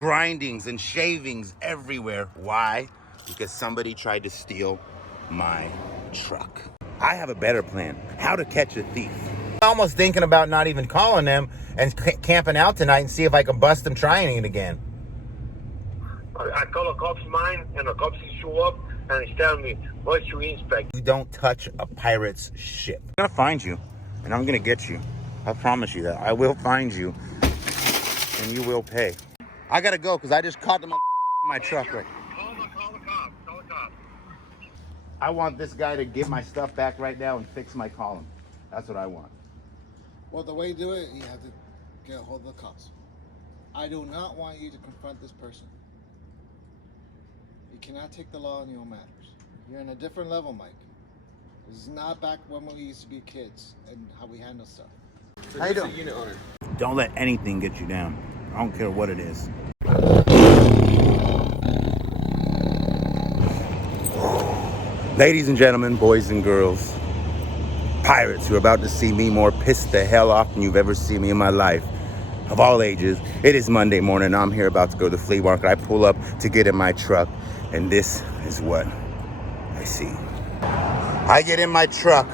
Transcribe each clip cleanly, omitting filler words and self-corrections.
grindings and shavings everywhere. Why? Because somebody tried to steal my truck. I have a better plan. How to catch a thief. I'm almost thinking about not even calling them and camping out tonight and see if I can bust them trying it again. I call a cops mine, and the cops show up, and he's telling me, what you inspect? You don't touch a pirate's ship. I'm gonna find you, and I'm gonna get you. I promise you that. I will find you, and you will pay. I gotta go, because I just caught them in my truck right. Call the cops. Call the cops. I want this guy to get my stuff back right now and fix my column. That's what I want. Well, the way you do it, you have to get a hold of the cops. I do not want you to confront this person. You cannot take the law in your own matters. You're in a different level, Mike. This is not back when we used to be kids and how we handle stuff. How you doing? Unit owner. Don't let anything get you down. I don't care what it is. Ladies and gentlemen, boys and girls, pirates who are about to see me more pissed the hell off than you've ever seen me in my life, of all ages. It is Monday morning. I'm here about to go to the flea market. I pull up to get in my truck, and this is what I see. I get in my truck.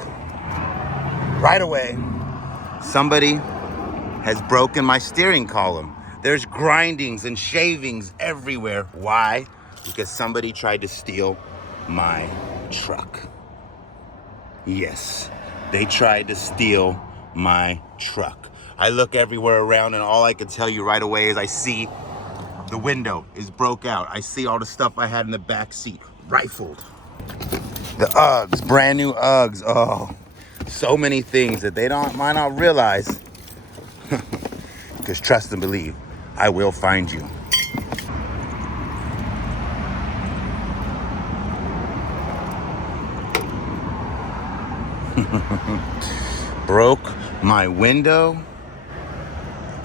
Right away, somebody has broken my steering column. There's grindings and shavings everywhere. Why? Because somebody tried to steal my truck. Yes, they tried to steal my truck. I look everywhere around, and all I can tell you right away is I see the window is broke out. I see all the stuff I had in the back seat rifled. The Uggs, brand new Uggs. Oh, so many things that they might not realize. Because trust and believe, I will find you. Broke my window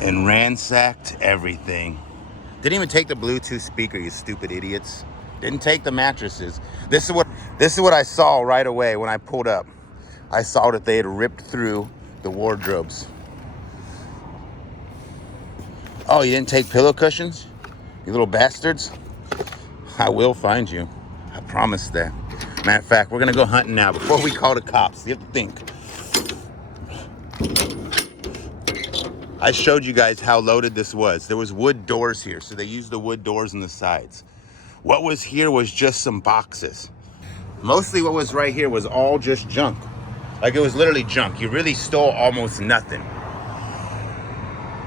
and ransacked everything. Didn't even take the Bluetooth speaker, you stupid idiots. Didn't take the mattresses. This is what I saw right away when I pulled up. I saw that they had ripped through the wardrobes. Oh, you didn't take pillow cushions? You little bastards? I will find you. I promise that. Matter of fact, we're gonna go hunting now before we call the cops. You have to think. I showed you guys how loaded this was. There was wood doors here, so they used the wood doors on the sides. What was here was just some boxes. Mostly what was right here was all just junk. Like, it was literally junk. You really stole almost nothing.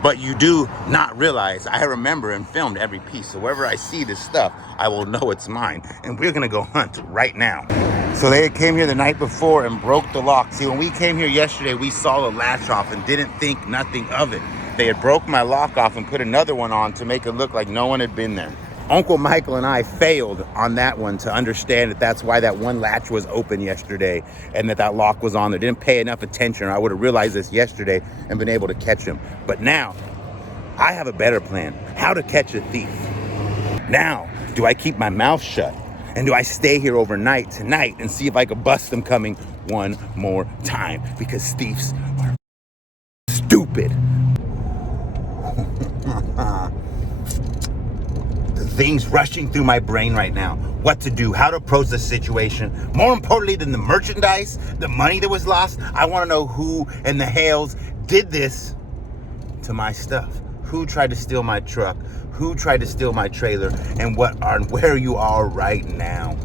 But you do not realize I remember and filmed every piece. So wherever I see this stuff, I will know it's mine. And we're gonna go hunt right now. So they came here the night before and broke the lock. See, when we came here yesterday, we saw the latch off and didn't think nothing of it. They had broke my lock off and put another one on to make it look like no one had been there. Uncle Michael and I failed on that one to understand that that's why that one latch was open yesterday and that lock was on there. Didn't pay enough attention, or I would have realized this yesterday and been able to catch him. But now, I have a better plan. How to catch a thief. Now, do I keep my mouth shut? And do I stay here overnight tonight and see if I can bust them coming one more time? Because thieves are stupid. The things rushing through my brain right now. What to do, how to approach the situation. More importantly than the merchandise, the money that was lost, I want to know who in the hells did this to my stuff. Who tried to steal my truck? Who tried to steal my trailer? And where you are right now.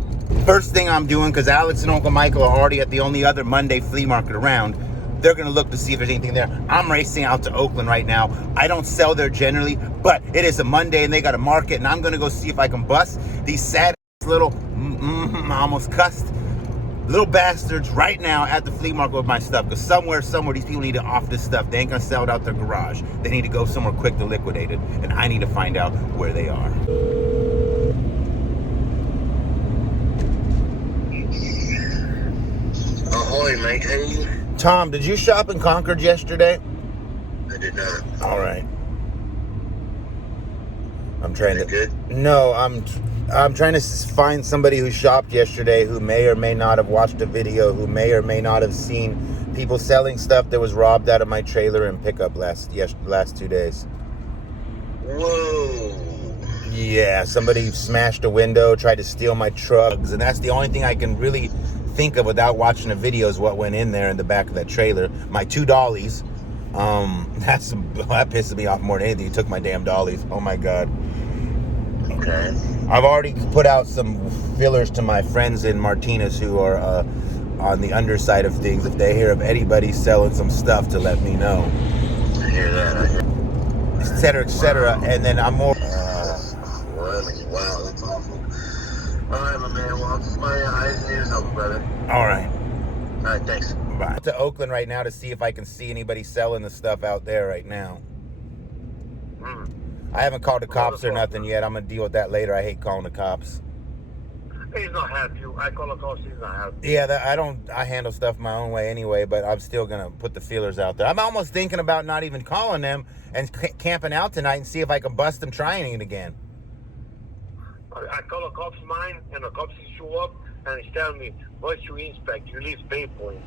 First thing I'm doing, because Alex and Uncle Michael are already at the only other Monday flea market around, they're going to look to see if there's anything there. I'm racing out to Oakland right now. I don't sell there generally, but it is a Monday and they got a market, and I'm going to go see if I can bust these sad little, I almost cussed, little bastards right now at the flea market with my stuff. Because somewhere, these people need to off this stuff. They ain't going to sell it out their garage. They need to go somewhere quick to liquidate it, and I need to find out where they are. Ahoy, mate. How are you? Tom, did you shop in Concord yesterday? I did not. All right. I'm trying Is it good? No, I'm trying to find somebody who shopped yesterday who may or may not have watched a video, who may or may not have seen people selling stuff that was robbed out of my trailer and pickup last 2 days. Whoa. Yeah, somebody smashed a window, tried to steal my trucks, and that's the only thing I can really think of without watching the videos what went in there in the back of that trailer. My 2 dollies. That pisses me off more than anything. He took my damn dollies. Oh my God. Okay. I've already put out some fillers to my friends in Martinez who are on the underside of things. If they hear of anybody selling some stuff, to let me know. I hear that. I hear. Etc. Etc. Wow. And then I'm more. Wow, that's awful. All right, my man. Well, it's my eyes and ears open, brother. All right. All right, thanks. Bye. To Oakland right now to see if I can see anybody selling the stuff out there right now. I haven't called the cops or nothing yet. I'm gonna deal with that later. I hate calling the cops. He's not happy. I call the cops. He's not happy. Yeah, I handle stuff my own way anyway, but I'm still gonna put the feelers out there. I'm almost thinking about not even calling them and camping out tonight and see if I can bust them trying it again. I call the cops mine, and the cops show up, and he's telling me, once you inspect, you leave pay points.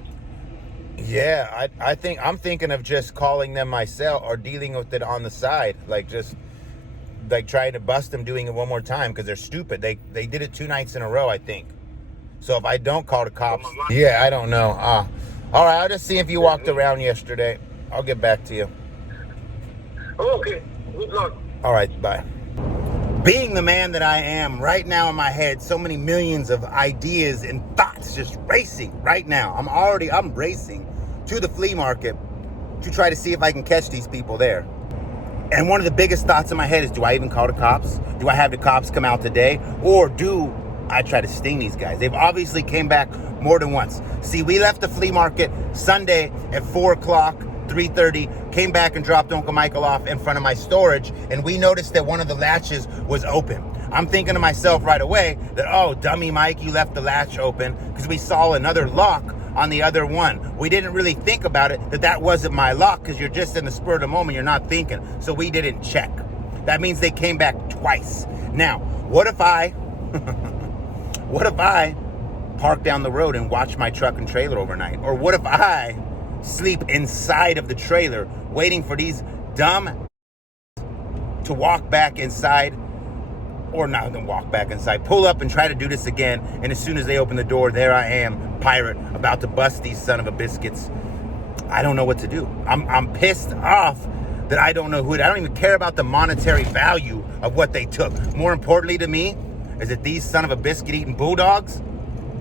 Yeah, I'm thinking of just calling them myself or dealing with it on the side, like just like trying to bust them doing it one more time because they're stupid. They did it 2 nights in a row, I think. So if I don't call the cops, yeah, I don't know. All right, I'll just see if you walked around yesterday. I'll get back to you. Okay, good luck. All right, bye. Being the man that I am right now in my head, so many millions of ideas and thoughts just racing right now. I'm racing to the flea market to try to see if I can catch these people there. And one of the biggest thoughts in my head is, do I even call the cops? Do I have the cops come out today? Or do I try to sting these guys? They've obviously came back more than once. See, we left the flea market Sunday at 4 o'clock, 3:30, came back and dropped Uncle Michael off in front of my storage, and we noticed that one of the latches was open. I'm thinking to myself right away that, oh, dummy Mike, you left the latch open because we saw another lock on the other one. We didn't really think about it, that wasn't my lock, because you're just in the spur of the moment, you're not thinking. So we didn't check. That means they came back twice. Now, what if I park down the road and watch my truck and trailer overnight? Or what if I sleep inside of the trailer waiting for these dumb to walk back inside, or not then walk back inside, pull up and try to do this again, and as soon as they open the door, there I am, pirate, about to bust these son of a biscuits. I don't know what to do. I'm pissed off that I don't know who I don't even care about the monetary value of what they took. More importantly to me is that these son of a biscuit eating bulldogs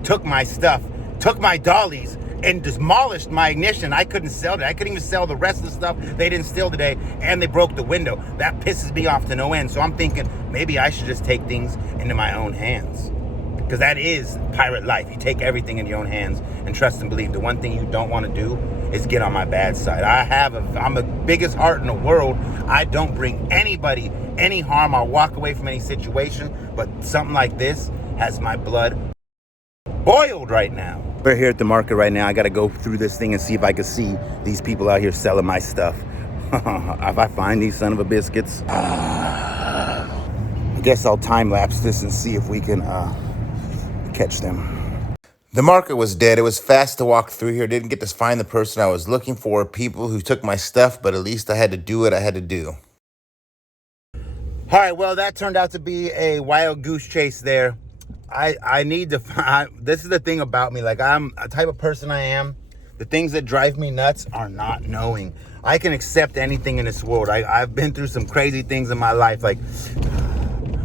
took my stuff, took my dollies, and demolished my ignition. I couldn't sell it. I couldn't even sell the rest of the stuff they didn't steal today, and they broke the window. That pisses me off to no end. So I'm thinking maybe I should just take things into my own hands, because that is pirate life. You take everything in your own hands and trust and believe. The one thing you don't want to do is get on my bad side. I'm the biggest heart in the world. I don't bring anybody any harm. I'll walk away from any situation, but something like this has my blood boiled right now. We're here at the market right now. I got to go through this thing and see if I can see these people out here selling my stuff. If I find these son of a biscuits, I guess I'll time-lapse this and see if we can catch them. The market was dead. It was fast to walk through here. Didn't get to find the person I was looking for, people who took my stuff, but at least I had to do what I had to do. All right, well, that turned out to be a wild goose chase there. I need to find, this is the thing about me, like I'm a type of person I am. The things that drive me nuts are not knowing. I can accept anything in this world. I've been through some crazy things in my life. Like,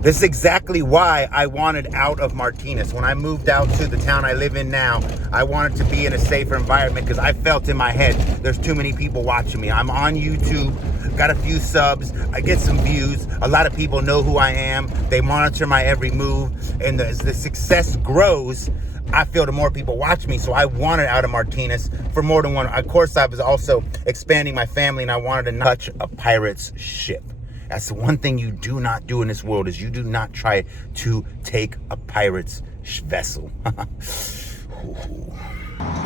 this is exactly why I wanted out of Martinez. When I moved out to the town I live in now, I wanted to be in a safer environment because I felt in my head, there's too many people watching me. I'm on YouTube, got a few subs, I get some views. A lot of people know who I am. They monitor my every move. And as the success grows, I feel the more people watch me. So I wanted out of Martinez for more than one. Of course, I was also expanding my family, and I wanted to not touch a pirate's ship. That's the one thing you do not do in this world, is you do not try to take a pirate's vessel.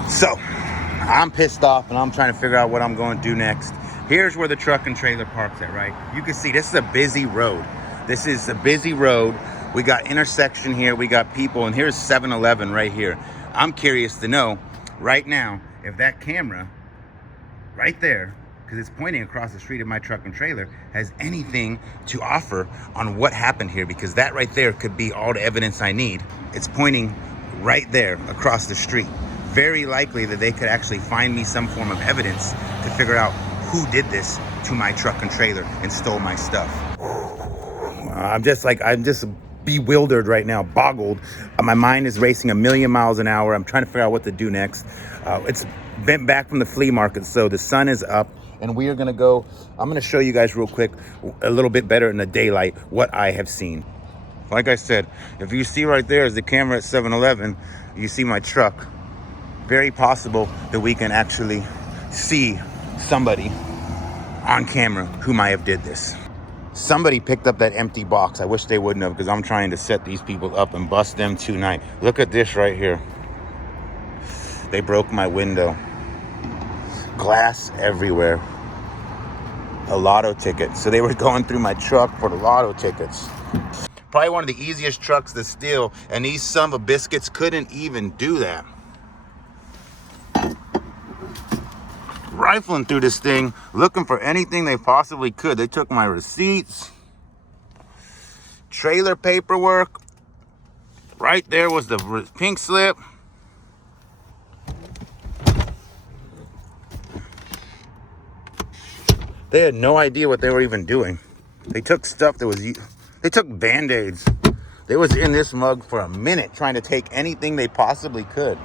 So, I'm pissed off, and I'm trying to figure out what I'm going to do next. Here's where the truck and trailer park's at, right? You can see this is a busy road. This is a busy road. We got intersection here. We got people, and here's 7-Eleven right here. I'm curious to know right now if that camera right there because it's pointing across the street of my truck and trailer, has anything to offer on what happened here, because that right there could be all the evidence I need. It's pointing right there across the street. Very likely that they could actually find me some form of evidence to figure out who did this to my truck and trailer and stole my stuff. I'm just bewildered right now, boggled. My mind is racing a million miles an hour. I'm trying to figure out what to do next. It's been back from the flea market, so the sun is up, and we are gonna go. I'm gonna show you guys real quick, a little bit better in the daylight, what I have seen. Like I said, if you see right there is the camera at 7-Eleven, you see my truck. Very possible that we can actually see somebody on camera who might have did this. Somebody picked up that empty box. I wish they wouldn't have, because I'm trying to set these people up and bust them tonight. Look at this right here. They broke my window. Glass everywhere. A lotto ticket. So they were going through my truck for the lotto tickets. Probably one of the easiest trucks to steal, and these son of biscuits couldn't even do that. Rifling through this thing, looking for anything they possibly could. They took my receipts, trailer paperwork. Right there was the pink slip. They had no idea what they were even doing. They took stuff that was, they took Band-Aids. They was in this mug for a minute trying to take anything they possibly could.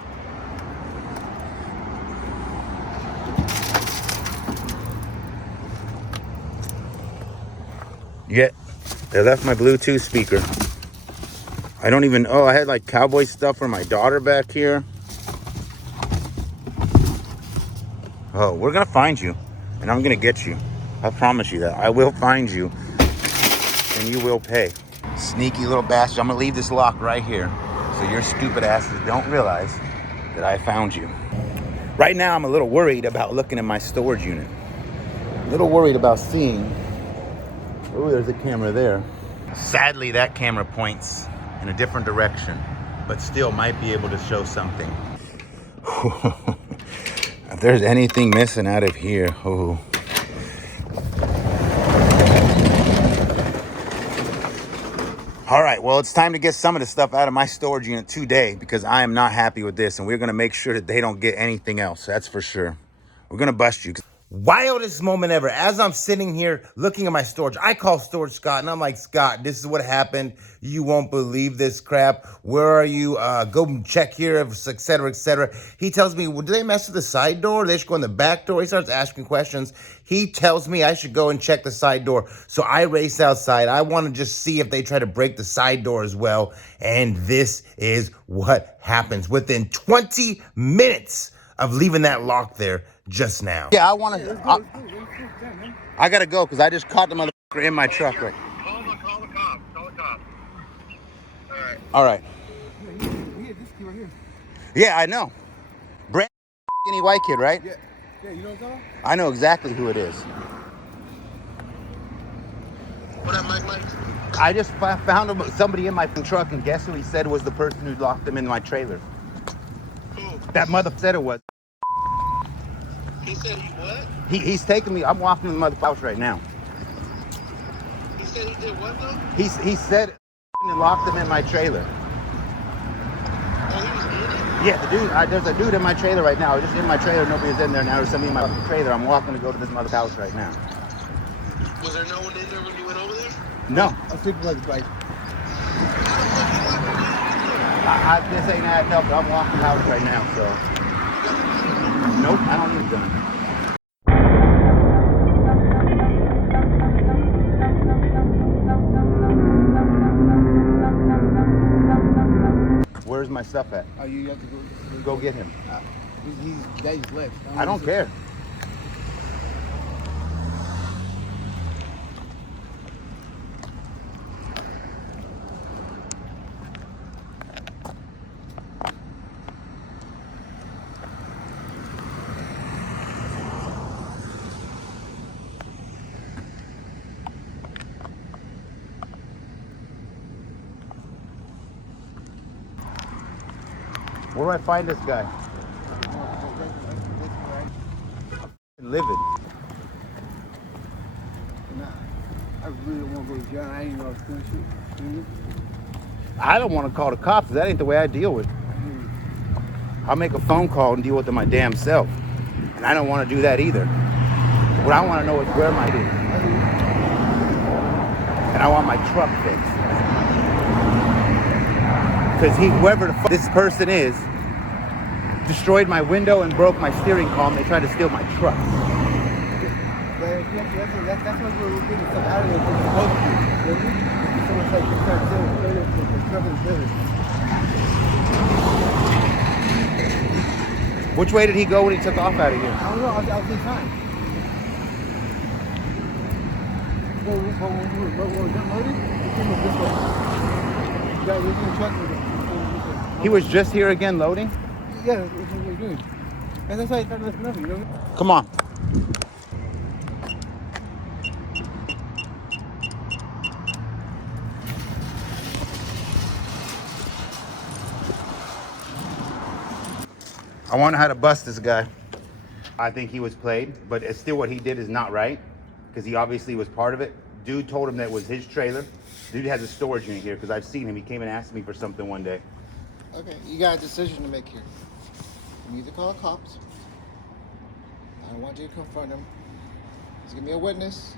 Yet, they left my Bluetooth speaker. I don't even, I had like cowboy stuff for my daughter back here. Oh, we're gonna find you, and I'm gonna get you. I promise you that. I will find you, and you will pay. Sneaky little bastard. I'm gonna leave this locked right here, so your stupid asses don't realize that I found you. Right now, I'm a little worried about looking at my storage unit. A little worried about seeing. Oh, there's a camera there. Sadly, that camera points in a different direction, but still might be able to show something. If there's anything missing out of here, oh. All right, well, it's time to get some of the stuff out of my storage unit today, because I am not happy with this, and we're gonna make sure that they don't get anything else, that's for sure. We're gonna bust you. Wildest moment ever. As I'm sitting here looking at my storage, I call storage Scott, and I'm like, Scott, this is what happened. You won't believe this crap. Where are you? Go check here, et cetera, et cetera. He tells me, well, do they mess with the side door? They should go in the back door. He starts asking questions. He tells me I should go and check the side door. So I race outside. I want to just see if they try to break the side door as well. And this is what happens within 20 minutes of leaving that lock there just now. Yeah, I want to. I gotta go because I just caught the motherfucker in my truck. Right. Call the cops. Call the cops. All right. All right. Yeah, this kid right here. Yeah, I know. Brand skinny white kid, right? Yeah, you know what I'm talking about? I know exactly who it is. What up, Mike? I just found somebody in my truck, and guess who he said was the person who locked him in my trailer? Who? That mother said it was. He said he what? He's taking me. I'm walking in the mother house right now. He said he did what though? He said and locked him in my trailer. Oh, he was in it? Yeah, the dude. There's a dude in my trailer right now. Just in my trailer. Nobody's in there now. There's somebody in my trailer. I'm walking to go to this mother house right now. Was there no one in there when you went over there? No. I think like This ain't adding up. I'm walking the house right now, so. Nope, I don't need a gun. Where's my stuff at? you have to Go get him. He's left. I don't care. Where do I find this guy? I'm livid. I really don't want to go to jail. I ain't know I was doing shit. You know? I don't want to call the cops. That ain't the way I deal with it. I'll make a phone call and deal with it my damn self. And I don't want to do that either. What I want to know is where my dude. And I want my truck fixed. Because whoever the fuck this person is, destroyed my window and broke my steering column. They tried to steal my truck. That's what we're getting stuff out of there because we're supposed to. You know what I mean? Someone's like, you're trying to steal the truck and Which way did he go when he took off out of here? I don't know. I was in time. When we were done loading, we came up this way. Yeah, we were in the truck with it. He was just here again loading? Yeah, that's what we were doing. And that's why he started lifting up, you know what I mean? Come on. I wonder how to bust this guy. I think he was played, but it's still what he did is not right because he obviously was part of it. Dude told him that it was his trailer. Dude has a storage unit here because I've seen him. He came and asked me for something one day. Okay, you got a decision to make here. You need to call the cops. I don't want you to confront him. He's gonna be a witness.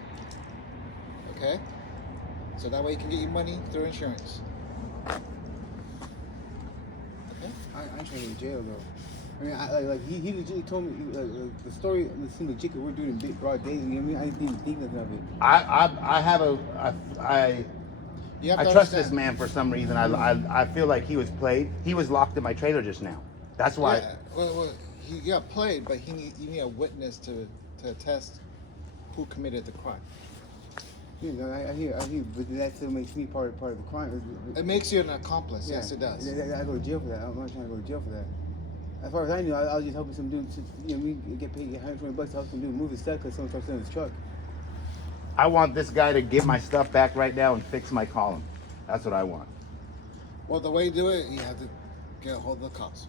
Okay? So that way you can get your money through insurance. Okay? I ain't trying to go to jail though. I mean, he legit told me the story seemed legit. We're doing it in big broad day. You know what I mean? I didn't even think nothing of it. I trust this man for some reason. I feel like he was played. He was locked in my trailer just now. That's why. Yeah, well, he got played, but you need a witness to attest who committed the crime. Yeah, I hear, but that still makes me part of the crime. It makes you an accomplice. Yeah, yes, it does. I go to jail for that. I'm not trying to go to jail for that. As far as I knew, I was just helping some dude, you know, we get paid $120 to help some dude move his stuff because someone started stealing his truck. I want this guy to give my stuff back right now and fix my column. That's what I want. Well, the way you do it, you have to get a hold of the cops.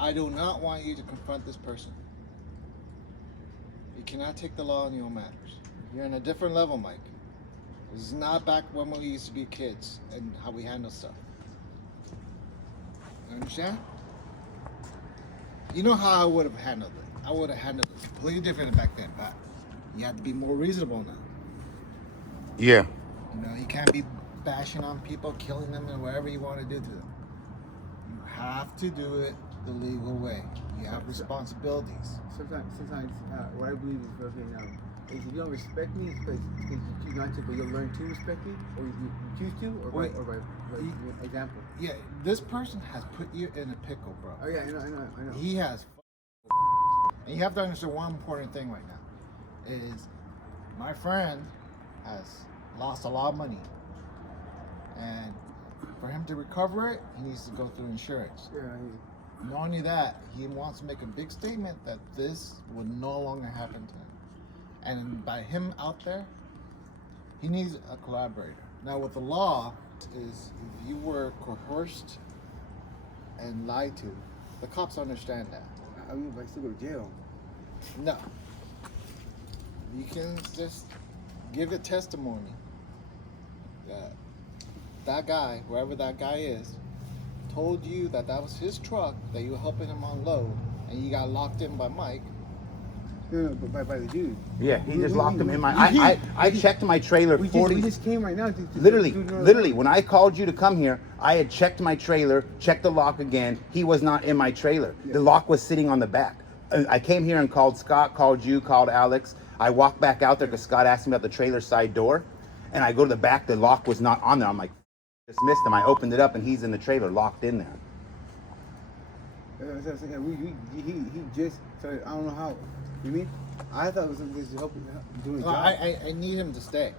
I do not want you to confront this person. You cannot take the law in your own matters. You're in a different level, Mike. This is not back when we used to be kids and how we handle stuff. You understand? You know how I would have handled it. I would have handled it completely different back then, but you have to be more reasonable now. Yeah. You know, you can't be bashing on people, killing them, and whatever you want to do to them. You have to do it the legal way. You have responsibilities. Sometimes what I believe is, okay, is if you don't respect me, it's because you choose not to, but you'll learn to respect me, or you choose to, or by example. Yeah, this person has put you in a pickle, bro. Oh yeah, I know. He has. And you have to understand one important thing right now is my friend has lost a lot of money, and for him to recover it, he needs to go through insurance. Yeah. Not only that, he wants to make a big statement that this will no longer happen to him. And by him out there, he needs a collaborator. Now with the law is if you were coerced and lied to, the cops understand that. I mean, if I still go to jail. No. You can just give a testimony that that guy, whoever that guy is, told you that that was his truck that you were helping him unload, and you got locked in by Mike. No, but by the dude. Yeah, he just locked him in my. I checked my trailer 40. We just came right now. Literally, when I called you to come here, I had checked my trailer, checked the lock again. He was not in my trailer. Yeah. The lock was sitting on the back. I came here and called Scott, called you, called Alex. I walked back out there because Scott asked me about the trailer side door, and I go to the back. The lock was not on there. I'm like, dismissed him. I opened it up, and he's in the trailer, locked in there. He just. So I don't know how. You mean? I thought it was just helping doing. No, I need him to stay.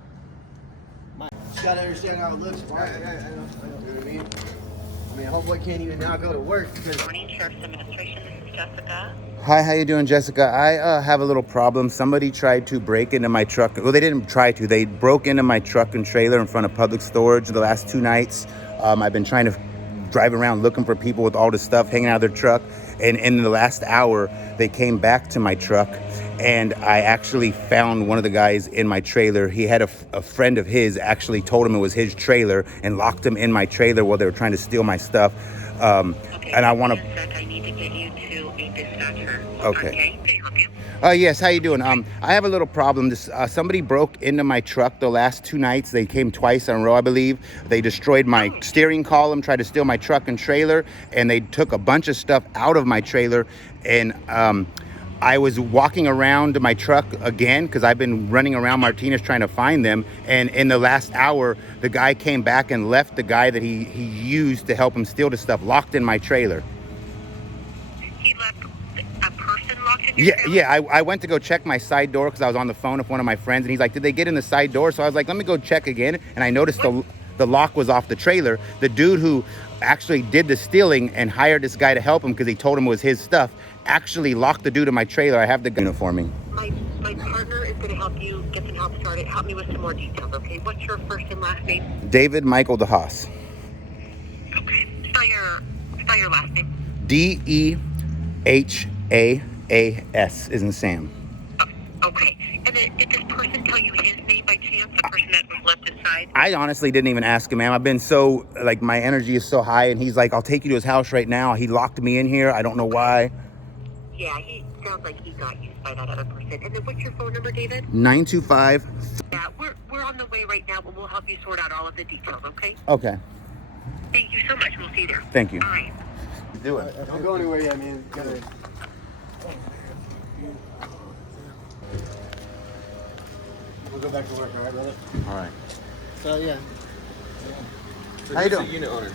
You gotta understand how it looks. I know. You know what I mean? I mean, homeboy can't even now go to work because. Morning, Sheriff's Administration. This is Jessica. Hi, how you doing, Jessica? I have a little problem. Somebody tried to break into my truck. Well, they didn't try to. They broke into my truck and trailer in front of public storage the last 2 nights. I've been trying to drive around looking for people with all this stuff hanging out of their truck. And in the last hour, they came back to my truck And I actually found one of the guys in my trailer. He had a friend of his actually told him it was his trailer and locked him in my trailer while they were trying to steal my stuff. Okay, And I want to. I need to get you to a dispatcher. Okay. Can I help you? Yes, how you doing? I have a little problem. Somebody broke into my truck the last 2 nights. They came twice in a row, I believe. They destroyed my steering column, tried to steal my truck and trailer, and they took a bunch of stuff out of my trailer. And I was walking around my truck again because I've been running around Martinez trying to find them. And in the last hour, the guy came back and left the guy that he used to help him steal the stuff locked in my trailer. He left a person locked in your trailer? Yeah. I went to go check my side door because I was on the phone with one of my friends, and he's like, "Did they get in the side door?" So I was like, "Let me go check again." And I noticed the lock was off the trailer. The dude who actually did the stealing and hired this guy to help him because he told him it was his stuff actually locked the dude in my trailer. I have the uniforming. My partner is going to help you get some help started. Help me with some more details, okay? What's your first and last name? David Michael DeHaas. Okay. Spell your last name. DEHAAS, isn't Sam. Okay. And then did this person tell you his name by chance? The person that was left aside? I honestly didn't even ask him, ma'am. I've been so, like, my energy is so high, and he's like, "I'll take you to his house right now." He locked me in here. I don't know why. Yeah, he sounds like he got used by that other person. And then what's your phone number, David? 925. Yeah, we're on the way right now, but we'll help you sort out all of the details, okay? Okay. Thank you so much. We'll see you there. Thank you. All right. Do it. Don't go anywhere yet, man. Gotta. We'll go back to work, all right, brother? All right. So yeah. How you doing? The unit owner.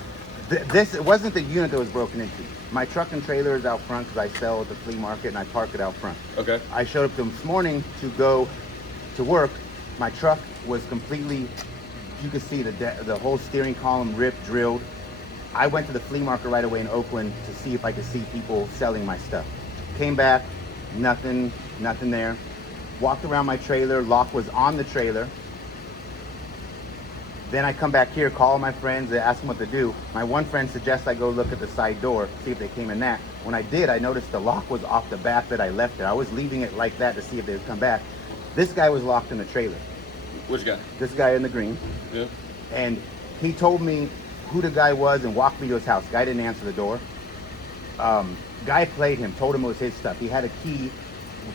It wasn't the unit that was broken into. My truck and trailer is out front because I sell at the flea market and I park it out front. Okay. I showed up this morning to go to work. My truck was completely, you could see the whole steering column ripped, drilled. I went to the flea market right away in Oakland to see if I could see people selling my stuff. Came back, nothing there. Walked around my trailer, lock was on the trailer. Then I come back here, call my friends, they ask them what to do. My one friend suggests I go look at the side door, see if they came in that. When I did, I noticed the lock was off the back that I left it. I was leaving it like that to see if they would come back. This guy was locked in the trailer. Which guy? This guy in the green. Yeah. And he told me who the guy was and walked me to his house. Guy didn't answer the door. Guy played him, told him it was his stuff. He had a key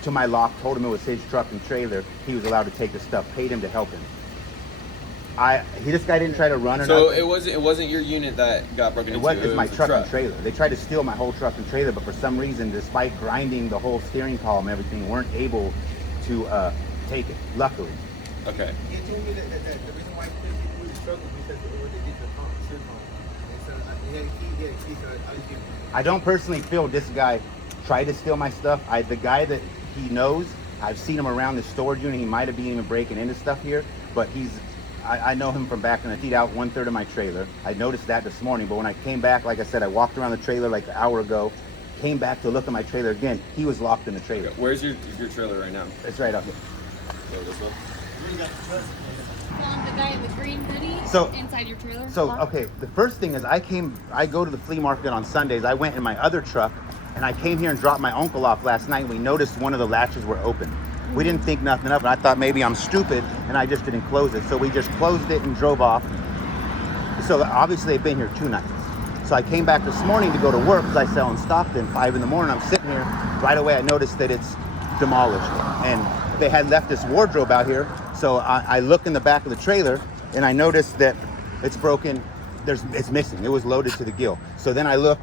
to my lock, told him it was his truck and trailer. He was allowed to take the stuff, paid him to help him. This guy didn't try to run or So nothing. it wasn't your unit that got broken into. It's my the truck and trailer. They tried to steal my whole truck and trailer, but for some reason, despite grinding the whole steering column and everything, weren't able to take it, luckily. Okay. He told me that the reason why he was struggling because of what they did to the column, steering column. And so he had a key, so I just gave him. I don't personally feel this guy tried to steal my stuff. The guy that he knows, I've seen him around the storage unit. He might have been even breaking into stuff here, but I know him from back in the feet out 1/3 of my trailer. I noticed that this morning, but when I came back, like I said, I walked around the trailer like an hour ago, came back to look at my trailer again. He was locked in the trailer. Where's your trailer right now? It's right up here. Oh, this one? The guy in the green hoodie inside your trailer. So, okay, the first thing is I go to the flea market on Sundays. I went in my other truck and I came here and dropped my uncle off last night. We noticed one of the latches were open. We didn't think nothing of it. I thought maybe I'm stupid and I just didn't close it. So we just closed it and drove off. So obviously they've been here 2 nights. So I came back this morning to go to work because I sell in Stockton, 5 in the morning. I'm sitting here. Right away I noticed that it's demolished. And they had left this wardrobe out here. So I look in the back of the trailer and I noticed that it's broken. It's missing. It was loaded to the gill. So then I look,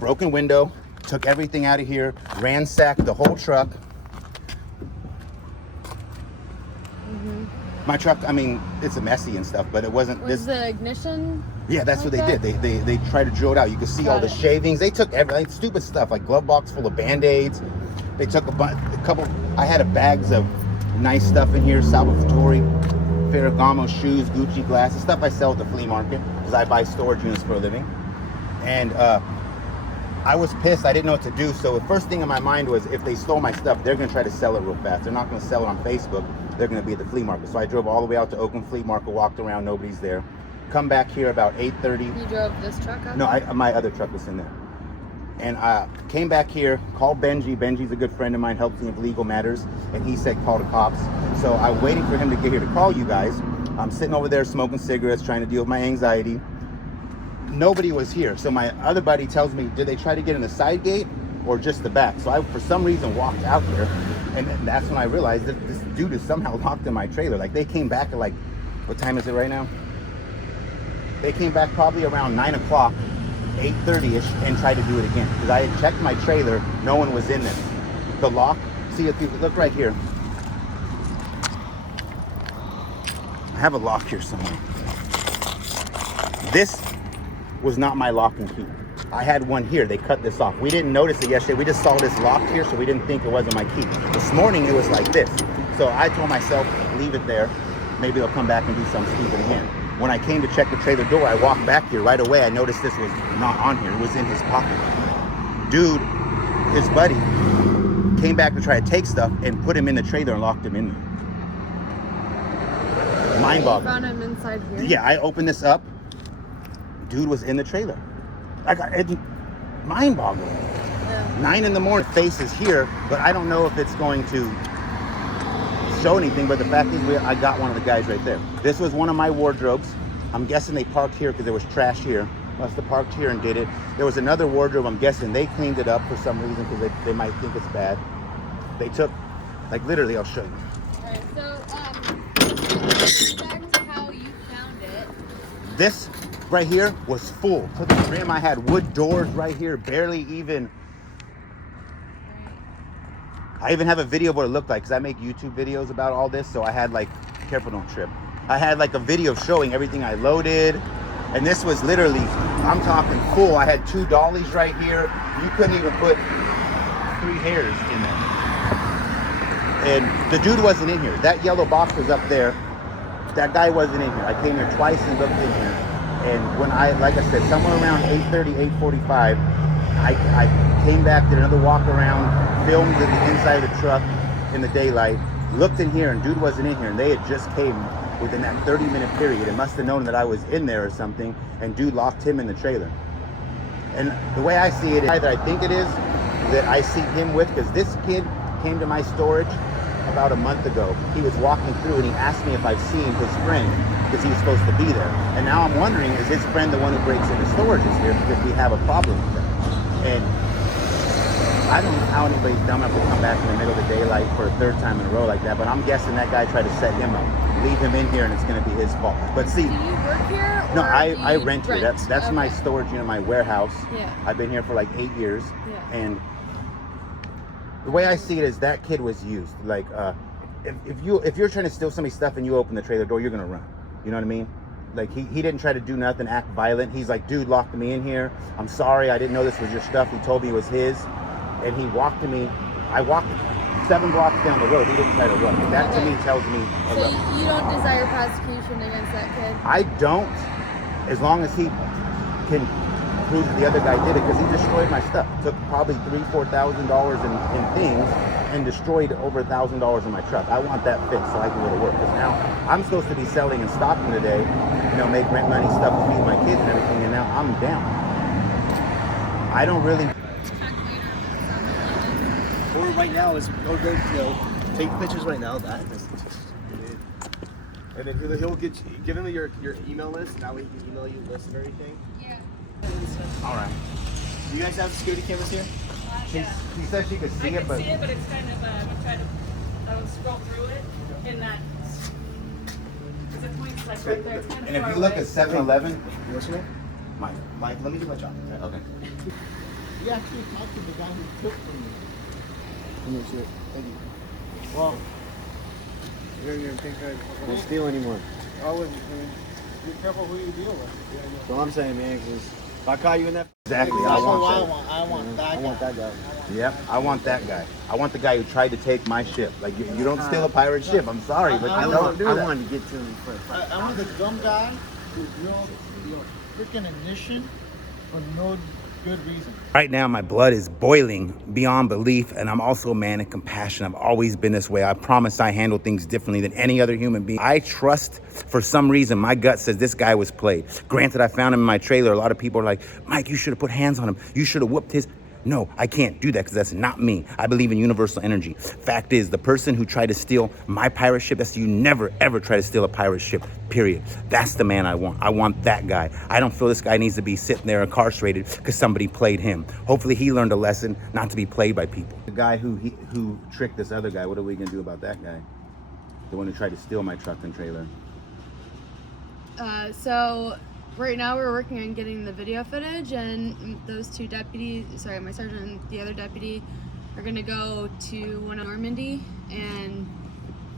broken window, took everything out of here, ransacked the whole truck. My truck, I mean, it's a messy and stuff, but it wasn't Was the ignition? Yeah, that's like what they that? did. They tried to drill it out. You could see all the shavings. They took everything, stupid stuff, like glove box full of Band-Aids. They took a couple, I had bags of nice stuff in here, Salvatore, Ferragamo shoes, Gucci glasses, stuff I sell at the flea market because I buy storage units for a living. And I was pissed. I didn't know what to do. So the first thing in my mind was if they stole my stuff, they're going to try to sell it real fast. They're not going to sell it on Facebook. They're going to be at the flea market. So I drove all the way out to Oakland Flea Market, walked around, nobody's there. Come back here about 8:30. You drove this truck up? No, my other truck was in there. And I came back here, called Benji. Benji's a good friend of mine, helps me with legal matters. And he said, call the cops. So I'm waiting for him to get here to call you guys. I'm sitting over there smoking cigarettes, trying to deal with my anxiety. Nobody was here. So my other buddy tells me, did they try to get in the side gate or just the back? So I, for some reason, walked out here. And that's when I realized that this dude is somehow locked in my trailer. Like, they came back at like, what time is it right now? They came back probably around 9 o'clock, 8:30ish, and tried to do it again. Because I had checked my trailer, no one was in there. The lock, see if you look right here. I have a lock here somewhere. This was not my lock and key. I had one here, they cut this off. We didn't notice it yesterday, we just saw this locked here, so we didn't think it wasn't my key. This morning it was like this. So I told myself, leave it there. Maybe they'll come back and do something stupid again. When I came to check the trailer door, I walked back here. Right away, I noticed this was not on here. It was in his pocket. Dude, his buddy, came back to try to take stuff and put him in the trailer and locked him in there. Mind-boggling. You found him inside here? Yeah, I opened this up. Dude was in the trailer. It's mind-boggling. Yeah. 9 in the morning, face is here, but I don't know if it's going to show anything, but the fact is I got one of the guys right there. This was one of my wardrobes. I'm guessing they parked here because there was trash here. Must have parked here and did it. There was another wardrobe, I'm guessing they cleaned it up for some reason because they might think it's bad. They took, like literally, I'll show you. Alright, so back to how you found it. This right here was full to the rim. I had wood doors right here, barely even. I even have a video of what it looked like because I make YouTube videos about all this. So I had like, careful don't trip. I had like a video showing everything I loaded. And this was literally, I'm talking full. I had 2 dollies right here. You couldn't even put 3 hairs in there. And the dude wasn't in here. That yellow box was up there. That guy wasn't in here. I came here twice and looked in here. And when like I said, somewhere around 8:30, 8:45, I came back, did another walk around, filmed the inside of the truck in the daylight, looked in here, and dude wasn't in here. And they had just came within that 30-minute period. It must have known that I was in there or something, and dude locked him in the trailer. And the way I see it, that I think it is, that I see him with, because this kid came to my storage about a month ago. He was walking through and he asked me if I've seen his friend, because he was supposed to be there. And now I'm wondering, is his friend the one who breaks into storages here because we have a problem with that? And I don't know how anybody's dumb enough to come back in the middle of the daylight for a 3rd time in a row like that, but I'm guessing that guy tried to set him up, leave him in here, and it's going to be his fault. But see, do you work here? no, Or I rent here. That's okay. my storage unit, my warehouse. Yeah. I've been here for like 8 years. Yeah. And the way I see it is that kid was used. Like, if you're trying to steal somebody's stuff and you open the trailer door, you're gonna run. You know what I mean? Like he didn't try to do nothing, act violent. He's like, dude locked me in here. I'm sorry, I didn't know this was your stuff. He told me it was his, and he walked to me. I walked 7 blocks down the road. He didn't try to run. That to me tells me. So you don't desire prosecution against that kid? I don't, as long as he can prove that the other guy did it, because he destroyed my stuff. Took probably $3,000-$4,000 in things and destroyed over $1,000 in my truck. I want that fixed so I can go to work, because now I'm supposed to be selling and stocking today, make rent money, stuff to feed my kids and everything, and now I'm down. I don't really. Or right now is go take pictures right now. And then he'll give him your email list. And that way he can email you lists and everything. Yeah. All right. Do you guys have security cameras here? She said she could see I it, can but see it, but it's kind of, I'm trying to scroll through it and not, because it points like right there. It's kind of and if far you look away. at 7-Eleven, What's your name? Mike. Mike, let me get my job. Okay. You actually talked to the guy who took from you. Thank you. Well, You're gonna think Don't steal anymore. I wouldn't. Be careful who you deal with. That's all I'm saying, man. Because if I caught you in that, Exactly. that's I want what that. I want that I guy. want that guy. Yep, I want that guy. I want the guy who tried to take my ship. Like, you don't steal a pirate ship. I'm sorry, but you don't do that. I wanted to get to him first. I want the dumb guy who drilled your freaking ignition for no good reason. Right now, my blood is boiling beyond belief, and I'm also a man of compassion. I've always been this way. I promise I handle things differently than any other human being. I trust, for some reason, my gut says this guy was played. Granted, I found him in my trailer. A lot of people are like, Mike, you should have put hands on him. You should have whooped his. No, I can't do that because that's not me. I believe in universal energy. Fact is, the person who tried to steal my pirate ship, that's you never ever try to steal a pirate ship, period. That's the man I want. I want that guy. I don't feel this guy needs to be sitting there incarcerated because somebody played him. Hopefully he learned a lesson not to be played by people. The guy who tricked this other guy, what are we gonna do about that guy? The one who tried to steal my truck and trailer. So right now we're working on getting the video footage, and those two deputies, sorry, my sergeant and the other deputy, are gonna go to one of Normandy and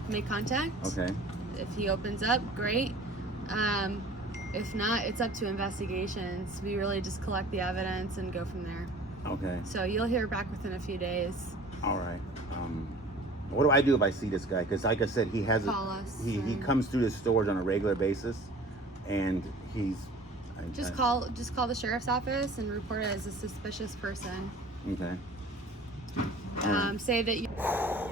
make contact. Okay. If he opens up, great. If not, it's up to investigations. We really just collect the evidence and go from there. Okay. So you'll hear back within a few days. All right. What do I do if I see this guy? Because like I said, he has Call us. he comes through the stores on a regular basis, and he's Just call the sheriff's office and report it as a suspicious person. Okay. Say that you.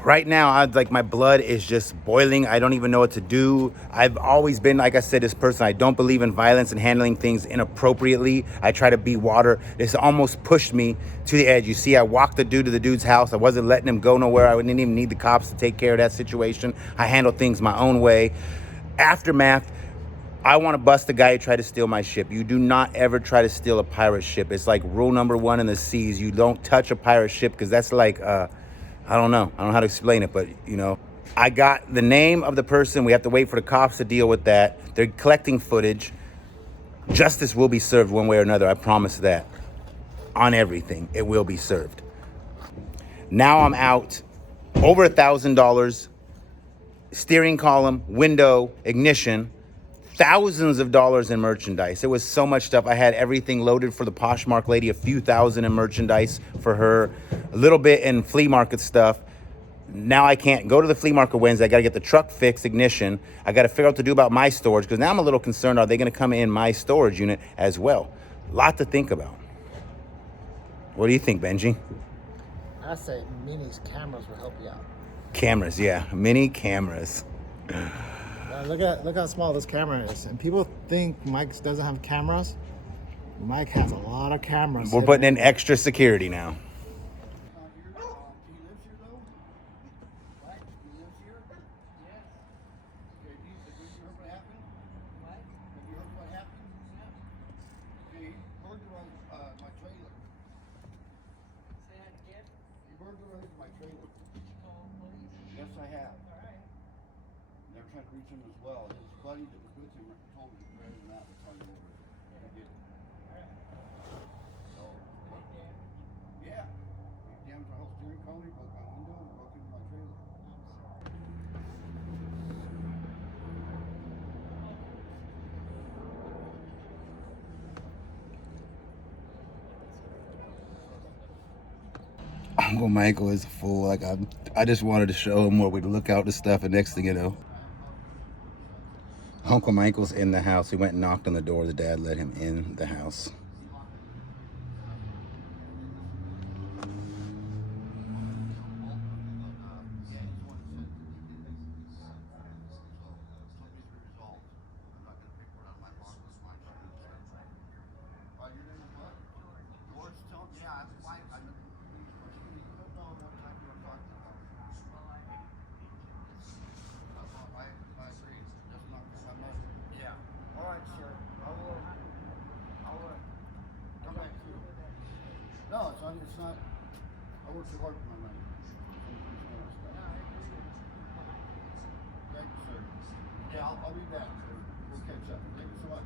Right now, my blood is just boiling. I don't even know what to do. I've always been, like I said, this person. I don't believe in violence and handling things inappropriately. I try to be water. This almost pushed me to the edge. You see, I walked the dude to the dude's house. I wasn't letting him go nowhere. I didn't even need the cops to take care of that situation. I handled things my own way. Aftermath. I want to bust the guy who tried to steal my ship. You do not ever try to steal a pirate ship. It's like rule number 1 in the seas. You don't touch a pirate ship because that's like, I don't know. I don't know how to explain it, but, you know. I got the name of the person. We have to wait for the cops to deal with that. They're collecting footage. Justice will be served one way or another. I promise that. On everything, it will be served. Now I'm out. Over $1,000. Steering column, window, ignition. Thousands of dollars in merchandise. It was so much stuff. I had everything loaded for the Poshmark lady, a few thousand in merchandise for her, a little bit in flea market stuff. Now I can't go to the flea market Wednesday. I got to get the truck fixed, ignition. I got to figure out what to do about my storage because now I'm a little concerned. Are they going to come in my storage unit as well? A lot to think about. What do you think, Benji? I say Mini's cameras will help you out. Cameras, yeah. Mini cameras. Look how small this camera is. And people think Mike doesn't have cameras. Mike has a lot of cameras. We're putting in extra security now. Yes, I have. They're trying to reach him as well. His buddy that was with him told me rather than that, it's on over. I did. So, yeah. He damaged my whole steering column, he broke my window, and broke into my trailer. Uncle Michael is a fool. Like I just wanted to show him where we'd look out the stuff, and next thing you know, Uncle Michael's in the house. He went and knocked on the door. The dad let him in the house. No, it's not. I work too hard for my money. Thank you, sir. Yeah, I'll be back, sir. We'll catch up. Thank you so much.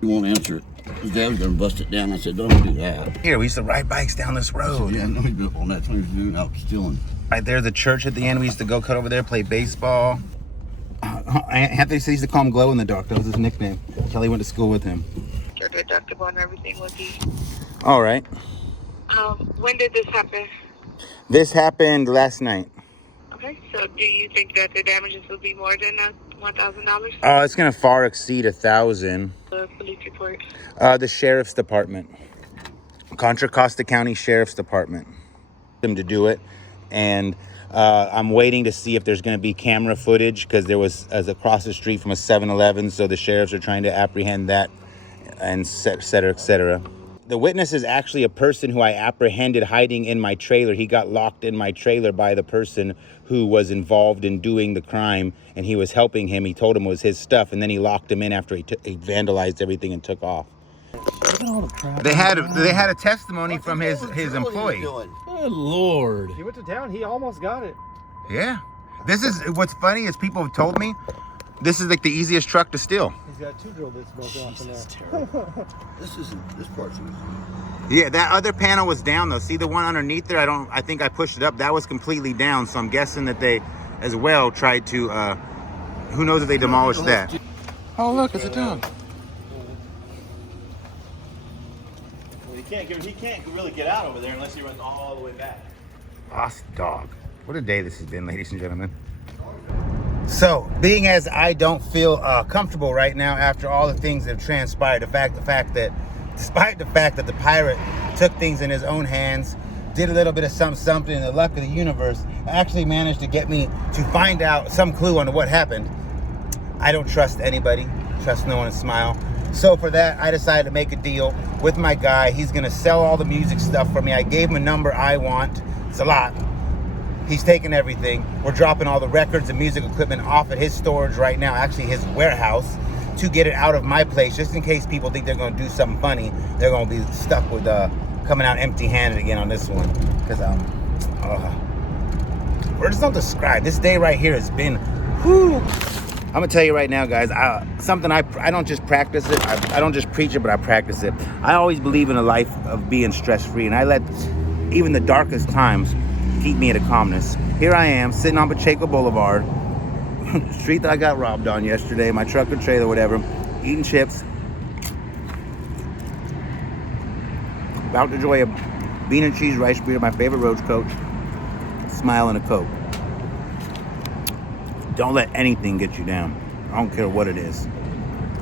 He won't answer it. His dad was going to bust it down. I said, don't do that. Here, we used to ride bikes down this road. Yeah, no, he built on that. That's what he was doing, out stealing. Right there, the church at the end. We used to go cut over there, play baseball. Anthony said he used to call him Glow in the Dark. That was his nickname. Kelly went to school with him. You're deductible and everything with you. All right. When did this happen? This happened last night. Okay, so do you think that the damages will be more than $1,000? It's gonna far exceed 1,000. The police report. The sheriff's department, Contra Costa County Sheriff's Department, them to do it, and I'm waiting to see if there's going to be camera footage because there was across the street from a 7-Eleven, so the sheriffs are trying to apprehend that, and et cetera, et cetera. The witness is actually a person who I apprehended hiding in my trailer. He got locked in my trailer by the person who was involved in doing the crime, and he was helping him. He told him it was his stuff, and then he locked him in after he vandalized everything and took off. Look at all the crap. They had a testimony from his employee. Good Lord. He went to town. He almost got it. Yeah. This is what's funny is people have told me this is like the easiest truck to steal. He's got 2 drill bits broken off in there. That's terrible. This part's easy. Yeah, that other panel was down though. See the one underneath there? I think I pushed it up. That was completely down. So I'm guessing that they as well tried to who knows if they demolished that. Oh look, it's a dog. Well, he can't really get out over there unless he runs all the way back. Lost dog. What a day this has been, ladies and gentlemen. So, being as I don't feel comfortable right now after all the things that have transpired, despite the fact that the pirate took things in his own hands, did a little bit of something, and the luck of the universe actually managed to get me to find out some clue on what happened. I don't trust anybody, trust no one and smile. So for that, I decided to make a deal with my guy. He's gonna sell all the music stuff for me. I gave him a number I want. It's a lot. He's taking everything. We're dropping all the records and music equipment off at his storage right now, actually his warehouse, to get it out of my place, just in case people think they're gonna do something funny. They're gonna be stuck with coming out empty-handed again on this one. Because words don't describe. This day right here has been, whew. I'm gonna tell you right now, guys, something I don't just practice it, I don't just preach it, but I practice it. I always believe in a life of being stress-free, and I let even the darkest times keep me at a calmness. Here I am, sitting on Pacheco Boulevard, street that I got robbed on yesterday, my truck or trailer, whatever, eating chips, about to enjoy a bean and cheese rice beer, my favorite Roach Coach, smile and a Coke. Don't let anything get you down. I don't care what it is.